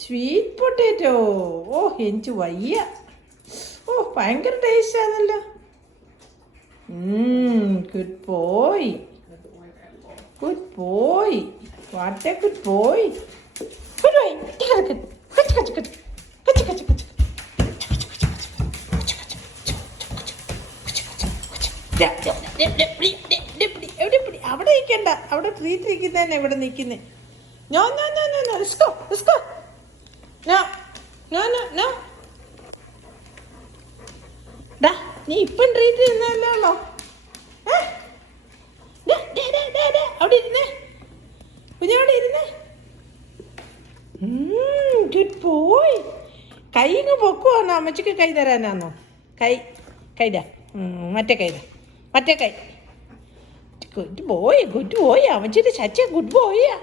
Sweet potato. ഓ എനിക്ക് വയ്യ. ഓ ഭയങ്കര ടേസ്റ്റ് ആണല്ലോ. Good boy, good boy, what a good boy. Good boy. അവിടെ നിൽക്കണ്ട, അവിടെ ട്രീറ്റ് ഇരിക്കുന്നതന്നെ ഇവിടെ നിൽക്കുന്നേ. No no no no no, Isco Isco, no no no no. ഡാ നീ ഇപ്പം ട്രീറ്റ് ചെയ്യുന്നതല്ലോ. അവിടെ ഇരുന്നേ കുഞ്ഞവിടെ ഇരുന്നേ. Good boy. കൈ ഇങ്ങ് പൊക്കുവാണോ? അമ്മച്ചിക്ക് കൈ തരാനാണോ? കൈതാ, മറ്റേ കൈതാ, മറ്റേ കൈ. Good boy, good boy. അമ്മച്ചിട്ട് ചച്ച ഗുഡ് ബോയ്യാ.